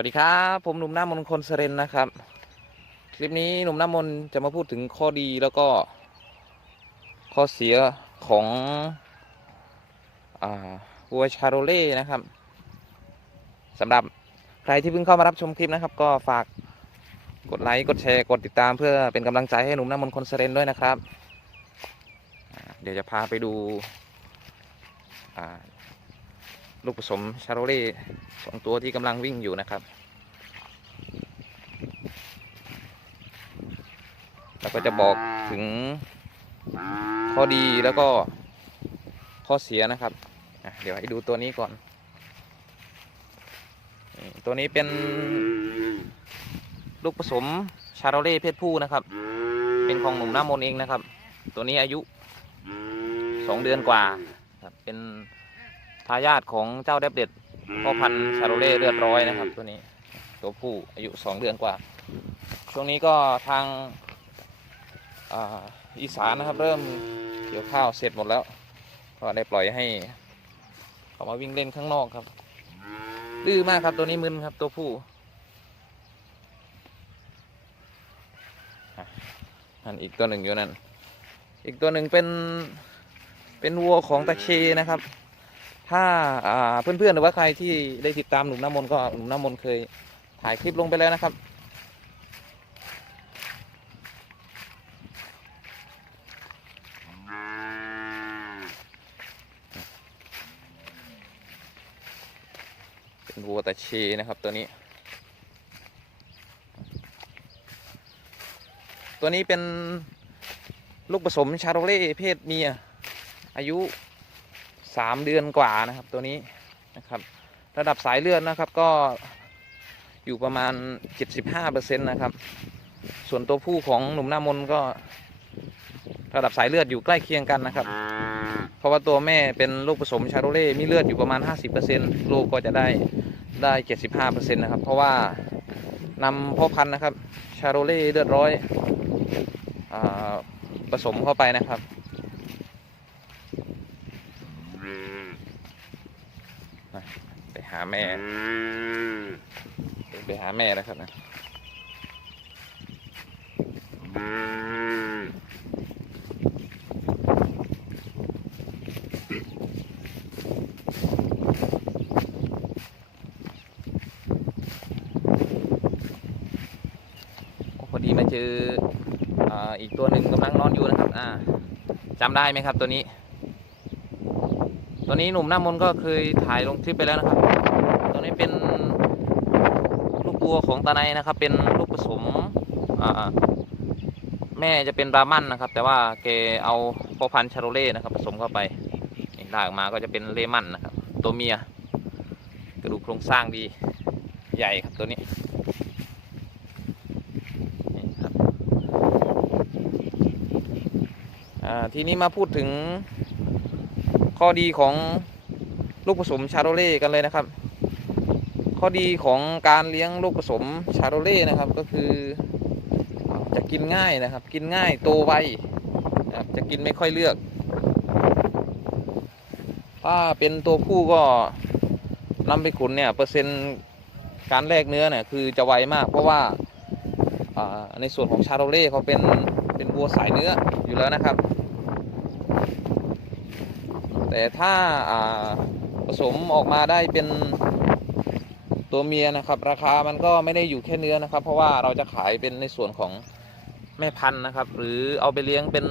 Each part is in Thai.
วัสดีครับ ผมหนุ่มหน้ามนคนเสเรนนะครับ คลิปนี้หนุ่มหน้ามนจะมาพูดถึงข้อดีแล้วก็ ข้อเสียของอ่าวัวชาโรเล่นะครับสำหรับใครที่เพิ่งเข้ามารับชมคลิปนะครับ ก็ฝากกดไลค์กดแชร์กดติดตามเพื่อเป็นกำลังใจให้หนุ่มหน้ามนคนเสเรนด้วยนะครับ เดี๋ยวจะพาไปดู ลูกผสมชาโรเล่สองตัวที่กำลังวิ่งอยู่นะครับแล้วก็จะบอกถึงข้อดีแล้วก็ข้อเสียนะครับ เดี๋ยวให้ดูตัวนี้ก่อน ตัวนี้เป็นลูกผสมชาโรเล่เพศผู้นะครับ เป็นของหนุ่มหน้ามนเองนะครับ ตัวนี้อายุสองเดือนกว่าครับเป็น ทายาทของเจ้าเดบเด็ดพ่อพันธุ์ชาโรเล่เลือดร้อยนะครับ ตัวนี้ตัวผู้อายุสองเดือนกว่า ช่วงนี้ก็ทางอ่าอีสานนะครับ เริ่มเกี่ยวข้าวเสร็จหมดแล้ว ก็ได้ปล่อยให้เขามาวิ่งเล่นข้างนอกครับดื้อมากครับตัวนี้มึนครับตัวผู้อะนั่นอีกตัวหนึ่งอยู่นั่นอีกตัวหนึ่งเป็นเป็นวัวของตะเคนะครับ ถ้าเพื่อนๆหรือว่าใครที่ได้ติดตามหนุ่มน้ำมนก็หนุ่มน้ำมนเคยถ่ายคลิปลงไปแล้วนะครับ เป็นวัวตะเชนะครับตัวนี้ ตัวนี้เป็นลูกผสมชาโรเล่เพศเมียอายุ สามเดือนกว่านะครับตัวนี้นะครับระดับสายเลือดนะครับก็อยู่ประมาณ 75%นะครับ ส่วนตัวผู้ของหนุ่มหน้ามนก็ระดับสายเลือดอยู่ใกล้เคียงกันนะครับ เพราะว่าตัวแม่เป็นลูกผสมชาโรเล่มีเลือดอยู่ประมาณ 50%ลูกก็จะได้ได้ 75%นะครับ เพราะว่านำพ่อพันธุ์นะครับชาโรเล่เลือดร้อยอผสมเข้าไปนะครับ ไปหาแม่ ไปหาแม่แล้วครับนะโอ้พอดีมาเจออาอีกตัวหนึ่งกำลังนอนอยู่นะครับ อ่าจำได้ไหมครับตัวนี้ ตัวนี้หนุ่มหน้ามนก็เคยถ่ายลงคลิปไปแล้วนะครับ ตัวนี้เป็นลูกวัวของตาในนะครับ เป็นลูกผสมแม่จะเป็นบรามันนะครับ แต่ว่าแกเอาพ่อพันชาโรเล่นะครับ ผสมเข้าไปนี่ได้ออกมาก็จะเป็นเลมันนะครับ ตัวเมีย กระดูกโครงสร้างดีใหญ่ครับตัวนี้นี่ครับอ่าทีนี้มาพูดถึง ข้อดีของลูกผสมชาโรเล่กันเลยนะครับ ข้อดีของการเลี้ยงลูกผสมชาโรเล่นะครับก็คือ จะกินง่ายนะครับ กินง่ายโตไวจะกินไม่ค่อยเลือก ถ้าเป็นตัวผู้ก็นำไปขุนเนี่ยเปอร์เซ็นต์การแลกเนื้อเนี่ยคือจะไวมาก เพราะว่าอ่าในส่วนของชาโรเล่เขาเป็นเป็นวัวสายเนื้ออยู่แล้วนะครับ แต่ถ้าผสมออกมาได้เป็นตัวเมียนะครับ ราคามันก็ไม่ได้อยู่แค่เนื้อนะครับ เพราะว่าเราจะขายเป็นในส่วนของแม่พันธุ์นะครับ หรือเอาไปเลี้ยงเป็น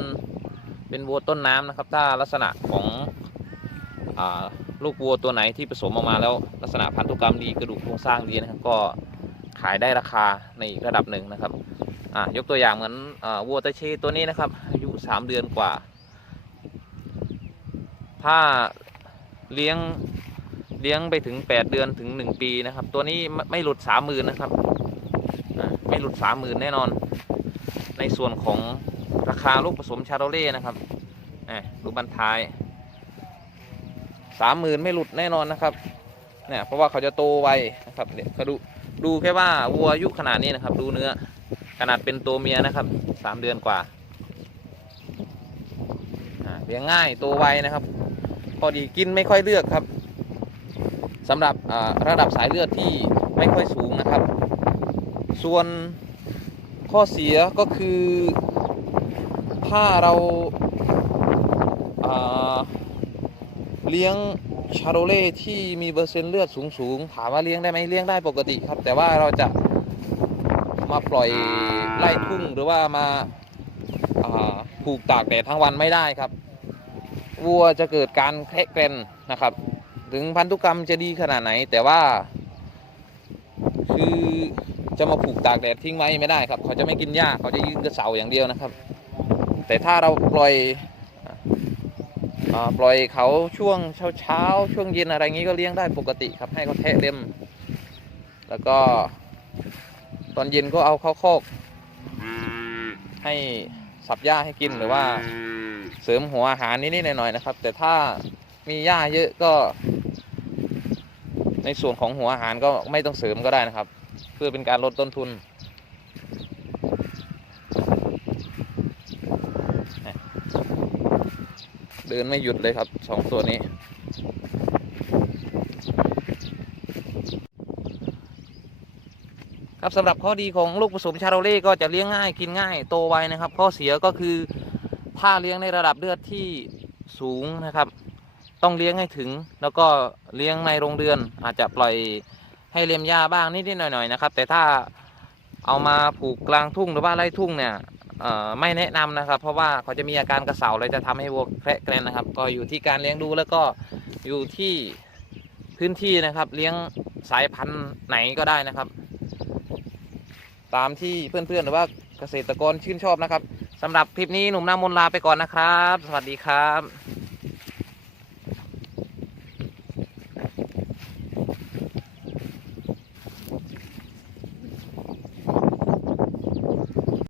เป็นวัวต้นน้ำนะครับ ถ้าลักษณะของอลูกวัวตัวไหนที่ผสมออกมาแล้วลักษณะพันธุกรรมดีกระดูกโครงสร้างดีนะครับก็ขายได้ราคาในอีกระดับหนึ่งนะครับยกตัวอย่างเหมือนอวัวตะเชตัวนี้นะครับอายุสามเดือนกว่า ถ้าเลี้ยงเลี้ยงไปถึง 8 เดือนถึง 1 ปีนะครับ ตัวนี้ไม่หลุดสามหมื่นนะครับ ไม่หลุดสามหมื่นแน่นอน ในส่วนของราคาลูกผสมชาโรเล่นะครับดูบันท้ายสามหมื่นไม่หลุดแน่นอนนะครับเนี่ยเพราะว่าเขาจะโตไวนะครับเนี่ยเขาดูดูแค่ว่าวัวอายุขนาดนี้นะครับ ดูเนื้อขนาดเป็นตัวเมียนะครับสามเดือนกว่าอ่าเลี้ยงง่ายโตไวนะครับ พอดีกินไม่ค่อยเลือกครับสำหรับระดับสายเลือดที่ไม่ค่อยสูงนะครับ ส่วนข้อเสียก็คือถ้าเราาเลี้ยงชาโรเล่ที่มีเปอร์เซ็นต์เลือดสูงๆ ถามว่าเลี้ยงได้ไหมเลี้ยงได้ปกติครับ แต่ว่าเราจะมาปล่อยไล่ทุ่งหรือว่ามาาผูกตากแดดทั้งวันไม่ได้ครับ วัวจะเกิดการแคะเกรนนะครับ ถึงพันธุกรรมจะดีขนาดไหน แต่ว่า คือจะมาผูกตากแดดทิ้งไว้ไม่ได้ครับ เขาจะไม่กินหญ้าเขาจะยืนกระเสาอย่างเดียวนะครับ แต่ถ้าเราปล่อยอปล่อยเขาช่วงเช้าเช้าช่วงเย็นอะไรงี้ก็เลี้ยงได้ปกติครับให้เขาแทะเล็ม แล้วก็ตอนเย็นก็เอาเข้าคอกให้สับหญ้าให้กินหรือว่า เสริมหัวอาหารนิดๆหน่อยๆนะครับ แต่ถ้ามีหญ้าเยอะก็ ในส่วนของหัวอาหารก็ไม่ต้องเสริมก็ได้นะครับ เพื่อเป็นการลดต้นทุน เดินไม่หยุดเลยครับสองตัวนี้ครับสำหรับข้อดีของลูกผสมชาโรเล่ก็จะเลี้ยงง่ายกินง่ายโตไวนะครับ ข้อเสียก็คือ ถ้าเลี้ยงในระดับเลือดที่สูงนะครับ ต้องเลี้ยงให้ถึง แล้วก็เลี้ยงในโรงเรือน อาจจะปล่อยให้เลี้ยมหญ้าบ้างนิดๆหน่อยๆนะครับ แต่ถ้าเอามาผูกกลางทุ่งหรือว่าไร่ทุ่งเนี่ยไม่แนะนำนะครับ เพราะว่าเขาจะมีอาการกระเสาเลยจะทำให้วัวแคระแกรนนะครับ ก็อยู่ที่การเลี้ยงดูแล้วก็อยู่ที่พื้นที่นะครับ เลี้ยงสายพันธุ์ไหนก็ได้นะครับ ตามที่เพื่อนๆหรือว่าเกษตรกรชื่นชอบนะครับ สำหรับคลิปนี้หนุ่มหน้ามนลาไปก่อนนะครับ สวัสดีครับ